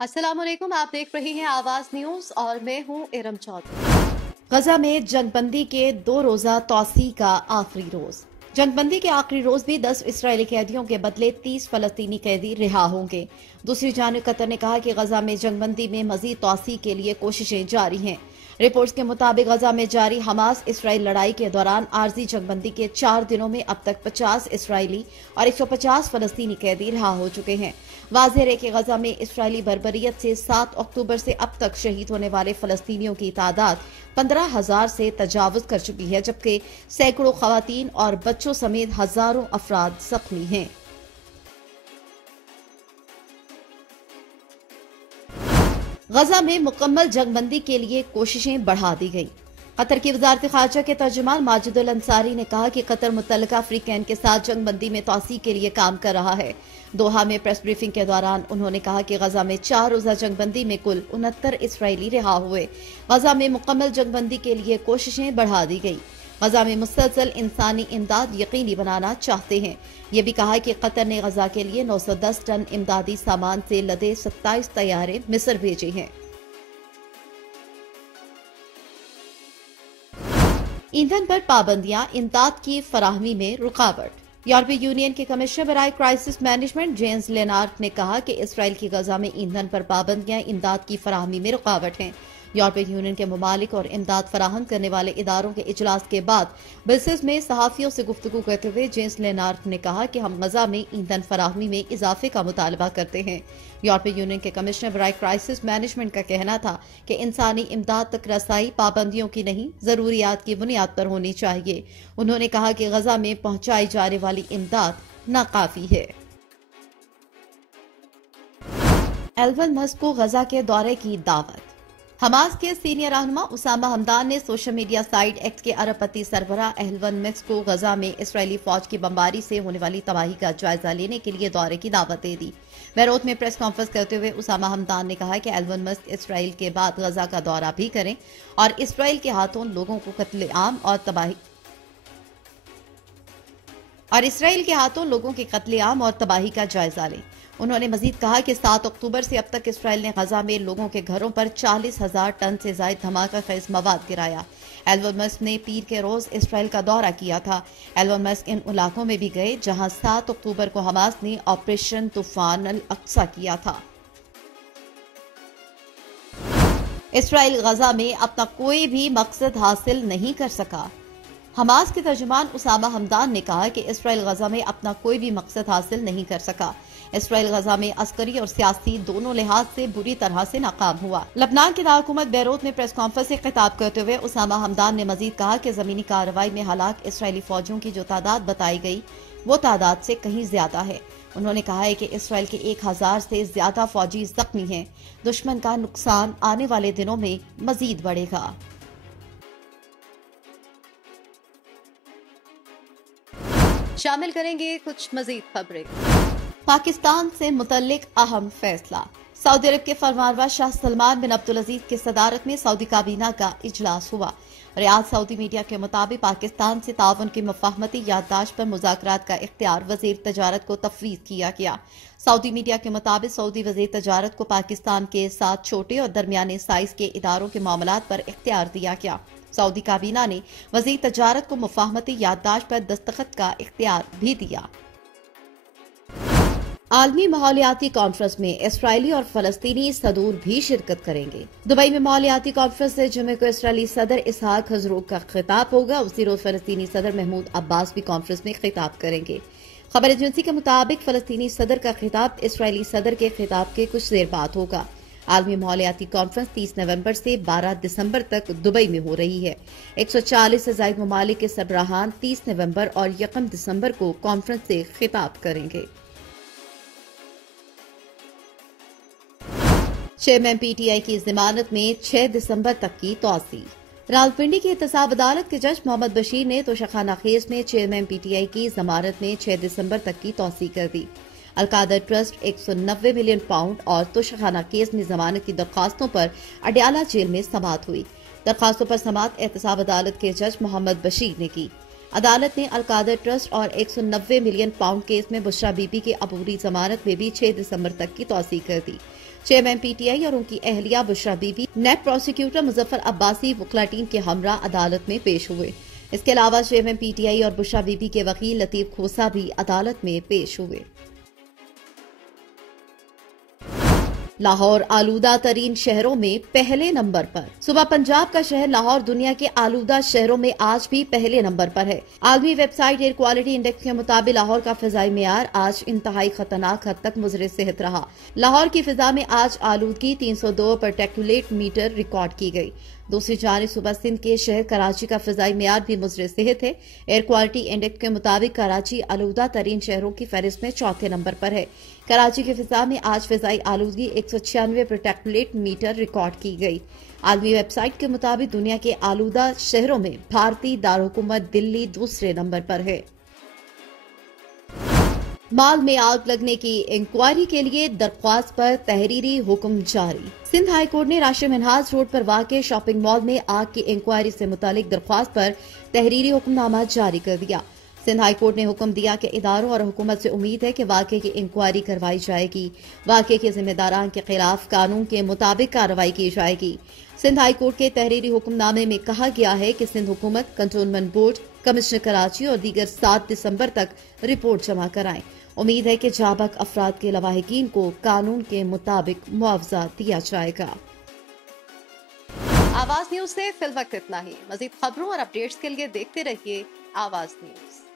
अस्सलाम वालेकुम। आप देख रही हैं आवाज न्यूज और मैं हूं इरम चौधरी। गजा में जंगबंदी के 2 रोजा तौसी का आखिरी रोज। जंगबंदी के आखिरी रोज भी 10 इस्राएली कैदियों के बदले 30 फलस्तीनी कैदी रिहा होंगे। दूसरी जानिब कतर ने कहा कि गजा में जंगबंदी में मजीद तौसी के लिए कोशिशें जारी हैं। रिपोर्ट्स के मुताबिक गजा में जारी हमास इसराइल लड़ाई के दौरान आर्जी जंगबंदी के 4 दिनों में अब तक 50 इसराइली और 150 फलस्तीनी कैदी रिहा हो चुके हैं। वाज़ेह है कि गजा में इसराइली बर्बरियत से 7 अक्टूबर से अब तक शहीद होने वाले फलस्तीनियों की तादाद 15,000 से तजावुज कर चुकी है, जबकि सैकड़ों खवातीन और बच्चों समेत हजारों अफराद जख्मी हैं। गजा में मुकम्मल जंगबंदी के लिए कोशिशें बढ़ा दी गई। कतर की वजारत खारजा के तर्जुमान माजिदुल अंसारी ने कहा कि कतर मुतल्लिका अफ्रीकैन के साथ जंगबंदी में तौसी के लिए काम कर रहा है। दोहा में प्रेस ब्रीफिंग के दौरान उन्होंने कहा कि गजा में 4 रोजा जंगबंदी में कुल 69 इसराइली रिहा हुए। गजा में मुकम्मल जंगबंदी के लिए कोशिशें बढ़ा दी गई। गजा में मुसलसल इंसानी इमदाद यकीनी बनाना चाहते हैं। ये भी कहा कि कतर ने गजा के लिए 910 टन इमदादी सामान से लदे 27 तैयारे मिस्र भेजे हैं। ईंधन पर पाबंदियां, इमदाद की फराहमी में रुकावट। यूरोपीय यूनियन के कमिश्नर बराए क्राइसिस मैनेजमेंट जेम्स लेनार्ट ने कहा कि इसराइल की गजा में ईंधन पर पाबंदियां इमदाद की फराहमी में रुकावट हैं। यूरोपीय यूनियन के ममालिक और इमदाद फराहम करने वाले इदारों के इजलास के बाद ब्रसेल्स में सहाफियों से गुफ्तगू करते हुए जेम्स लेनार्ट ने कहा कि हम गजा में ईंधन फराहमी में इजाफे का मुतालबा करते हैं। यूरोपीय यूनियन के कमिश्नर बराए क्राइसिस मैनेजमेंट का कहना था कि इंसानी इमदाद तक रसाई पाबंदियों की नहीं, जरूरियात की बुनियाद पर होनी चाहिए। उन्होंने कहा कि गजा में पहुंचाई जाने वाली इमदाद नाकाफी है। एलन मस्क को गजा के दौरे की दावत। हमास के सीनियर रहनुमा उसामा हमदान ने सोशल मीडिया साइट एक्ट के अरबपति सरबराह एलन मस्क को गजा में इसराइली फौज की बमबारी से होने वाली तबाही का जायजा लेने के लिए दौरे की दावत दे दी। बैरूत में प्रेस कॉन्फ्रेंस करते हुए उसामा हमदान ने कहा कि एलन मस्क इसराइल के बाद गजा का दौरा भी करें और इसराइल के हाथों लोगों को कत्लेआम और तबाही का जायजा लें। उन्होंने मजीद कहा कि 7 अक्टूबर से अब तक इसराइल ने गजा में लोगों के घरों पर 40,000 टन से ज्यादा धमाका खेज मवाद गिराया। एलन मस्क ने पीर के रोज इसराइल का दौरा किया था। एलन मस्क इन इलाकों में भी गए जहां 7 अक्टूबर को हमास ने ऑपरेशन तूफान अल अक्सा किया था। इसराइल गजा में अपना कोई भी मकसद हासिल नहीं कर सका। हमास के तर्जुमान उसामा हमदान ने कहा कि इसराइल गजा में अपना कोई भी मकसद हासिल नहीं कर सका। इसराइल गजा में अस्करी और सियासी दोनों लिहाज से बुरी तरह से नाकाम हुआ। लबनान की दारकूमत बैरूत में प्रेस कॉन्फ्रेंस से खिताब करते हुए उसामा हमदान ने मजीद कहा कि जमीनी कार्रवाई में हलाक इसराइली फौजियों की जो तादाद बताई गई वो तादाद से कहीं ज्यादा है। उन्होंने कहा है कि इसराइल के 1000 से ज्यादा फौजी जख्मी हैं। दुश्मन का नुकसान आने वाले दिनों में मजीद बढ़ेगा। शामिल करेंगे कुछ मजीद खबरें। पाकिस्तान से मुतल्लिक अहम फैसला। सऊदी अरब के फरमानरवा शाह सलमान बिन अब्दुल अजीज की सदारत में सऊदी काबीना का इजलास हुआ। रियाद सऊदी मीडिया के मुताबिक पाकिस्तान से ताउन की मुफाहमती याददाश्त पर मुज़ाकरात का इख्तियार वज़ीर तजारत को तफवीज़ किया गया। सऊदी मीडिया के मुताबिक सऊदी वज़ीर तजारत को पाकिस्तान के साथ छोटे और दरमियाने साइज के इदारों के मामलात पर इख्तियार दिया गया। सऊदी काबीना ने वज़ीर तजारत को मुफाहमती याददाश्त पर दस्तखत का इख्तियार भी दिया। आलमी माहौलियाती कॉन्फ्रेंस में इसराइली और फलस्तीनी सदूर भी शिरकत करेंगे। दुबई में माहौलियाती कॉन्फ्रेंस से जुमे को इसराइली सदर इसहाक हजरूक का खिताब होगा। उसी रोज फलस्तीनी सदर महमूद अब्बास भी कॉन्फ्रेंस में खिताब करेंगे। खबर एजेंसी के मुताबिक फलस्तीनी सदर का खिताब इसराइली सदर के खिताब के कुछ देर बाद होगा। आलमी माहौलियाती कॉन्फ्रेंस 30 नवंबर से 12 दिसंबर तक दुबई में हो रही है। 140 से ज्यादा ममालिक के सरबराहान 30 नवंबर और 1 दिसंबर को कॉन्फ्रेंस से खिताब करेंगे। चेयरमैन पीटीआई की जमानत में 6 दिसंबर तक की तौसी। रावलपिंडी की एहतसाब अदालत के जज मोहम्मद बशीर ने तोशाखाना केस में चेयरमैन पीटीआई की जमानत में 6 दिसंबर तक की तौसी कर दी। अलकादर ट्रस्ट 190 मिलियन पाउंड और तोशाखाना केस में जमानत की दरखास्तों पर अडयाला जेल में समाअत हुई। दरखास्तों पर समाअत एहतसाब अदालत के जज मोहम्मद बशीर ने की। अदालत ने अलकादर ट्रस्ट और 190 मिलियन पाउंड केस में बुशरा बीबी की अबूरी जमानत में भी 6 दिसंबर तक की तौसी कर दी। चेयरमैन पीटीआई और उनकी अहलिया बुशरा बीबी नेब प्रोसिक्यूटर मुजफ्फर अब्बासी वकला टीम के हमरा अदालत में पेश हुए। इसके अलावा चेयरमैन पीटीआई और बुशरा बीबी के वकील लतीफ खोसा भी अदालत में पेश हुए। लाहौर आलूदा तरीन शहरों में पहले नंबर पर। सुबह पंजाब का शहर लाहौर दुनिया के आलूदा शहरों में आज भी पहले नंबर पर है। आलमी वेबसाइट एयर क्वालिटी इंडेक्स के मुताबिक लाहौर का फिजाई मेयार आज इंतहाई खतरनाक हद तक मुजरे सेहत रहा। लाहौर की फिजा में आज आलूदगी 302 पार्टिकुलेट मीटर रिकॉर्ड की गई। दूसरी जानिब सुबह सिंध के शहर कराची का फिजाई मेयार भी मुजरे सेहत है। एयर क्वालिटी इंडेक्स के मुताबिक कराची आलूदा तरीन शहरों की फहरिस्त में चौथे नंबर पर है। कराची की फिजा में आज फिजाई आलूदगी 196 पार्टिकुलेट मीटर रिकॉर्ड की गई। आलमी वेबसाइट के मुताबिक दुनिया के आलूदा शहरों में भारतीय दारहुकूमत दिल्ली दूसरे नंबर पर है। माल में आग लगने की इंक्वायरी के लिए दरख्वास्त पर तहरीरी हुक्म जारी। सिंध हाई कोर्ट ने राशिद मिन्हाज रोड पर वाक़े शॉपिंग मॉल में आग की इंक्वायरी से मुतालिक दरख्वास्त पर तहरीरी हुक्मनामा जारी कर दिया। सिंध हाई कोर्ट ने हुक्म दिया कि इदारों और हुकूमत से उम्मीद है कि वाक़े की इंक्वायरी करवाई जाएगी। वाक़े के जिम्मेदारान के खिलाफ कानून के मुताबिक कार्रवाई की जाएगी। सिंध हाई कोर्ट के तहरीरी हुक्मनामे में कहा गया है कि सिंध हुकूमत, कंटोनमेंट बोर्ड, कमिश्नर कराची और दीगर 7 दिसंबर तक रिपोर्ट जमा कराएं। उम्मीद है कि जाबक अफराद के लवाहिकीन को कानून के मुताबिक मुआवजा दिया जाएगा। आवाज न्यूज से फिल वक्त इतना ही। मजीद खबरों और अपडेट्स के लिए देखते रहिए आवाज न्यूज।